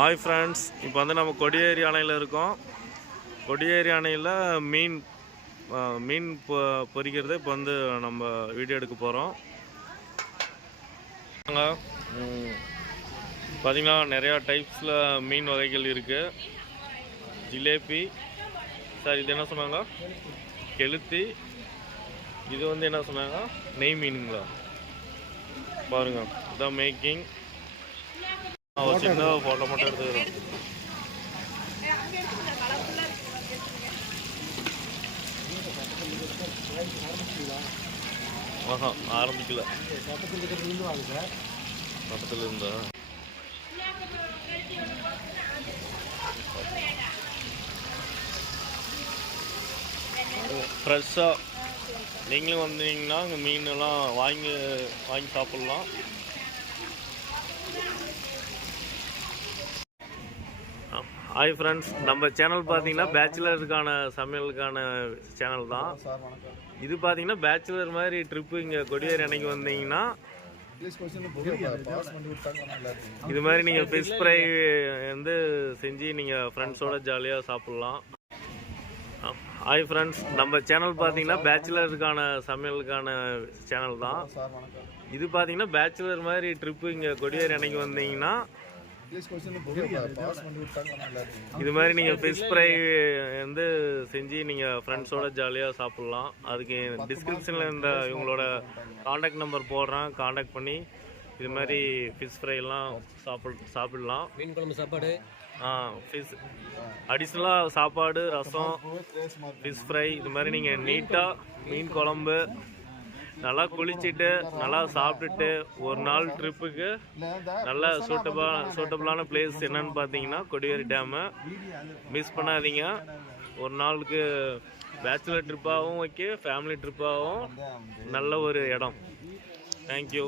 Hi friends, இப்போ வந்து நம்ம கொடியேரி அணையில் இருக்கோம். கொடியேரி அணையில் மீன் மீன் பொரிக்கிறது இப்போ வந்து நம்ம வீடியோ எடுக்க போகிறோம். பார்த்திங்கன்னா நிறையா டைப்ஸில் மீன் வகைகள் இருக்குது. ஜிலேபி, சார் இது என்ன சொன்னாங்க, கெளுத்தி, இது வந்து என்ன சொன்னாங்க, நெய் மீனுங்களா. பாருங்கள், இதான் மேக்கிங். ஒரு சின்ன ஃபோட்டோ மட்டும் எடுத்துக்கிறோம். ஆரம்பிக்கல, பக்கத்தில் இருந்தா ஃப்ரெஷ்ஷாக நீங்களும் வந்தீங்கன்னா இங்கே மீனெல்லாம் வாங்கி சாப்பிட்லாம். ஹாய் ஃப்ரெண்ட்ஸ், நம்ம சேனல் பார்த்தீங்கன்னா பேச்சுலருக்கான சமையலுக்கான சேனல் தான். இது பார்த்தீங்கன்னா பேச்சுலர் மாதிரி ட்ரிப்பு. இங்கே கொடியேரி அன்னைக்கு வந்தீங்கன்னா இது மாதிரி நீங்கள் ஃபிஷ் ஃப்ரை வந்து செஞ்சு நீங்கள் ஃப்ரெண்ட்ஸோட ஜாலியாக சாப்பிட்லாம். ஹாய் ஃப்ரெண்ட்ஸ், நம்ம சேனல் பார்த்தீங்கன்னா பேச்சுலருக்கான சமையலுக்கான சேனல் தான். இது பார்த்தீங்கன்னா பேச்சுலர் மாதிரி ட்ரிப்பு. இங்கே கொடியேரி அன்னைக்கு வந்தீங்கன்னா இது மாதிரி நீங்கள் ஃபிஷ் ஃப்ரை வந்து செஞ்சு நீங்கள் ஃப்ரெண்ட்ஸோட ஜாலியாக சாப்பிட்லாம். அதுக்கு டிஸ்கிரிப்ஷனில் இந்த இவங்களோட காண்டாக்ட் நம்பர் போடுறேன், காண்டாக்ட் பண்ணி இது மாதிரி ஃபிஷ் ஃப்ரைலாம் சாப்பிடலாம். மீன் குழம்பு சாப்பாடு, ஃபிஷ் அடிஷ்னலாக சாப்பாடு, ரசம், ஃபிஷ் ஃப்ரை, இது மாதிரி நீங்கள் நீட்டாக மீன் குழம்பு நல்லா குளிச்சுட்டு நல்லா சாப்பிட்டுட்டு ஒரு நாள் ட்ரிப்புக்கு நல்ல சூட்டபிளான பிளேஸ் என்னன்னு பார்த்தீங்கன்னா கொடியேரி டேமு. மிஸ் பண்ணாதீங்க. ஒரு நாளுக்கு பேச்சுலர் ட்ரிப்பாகவும் ஓகே, ஃபேமிலி ட்ரிப்பாகவும் நல்ல ஒரு இடம். தேங்க்யூ.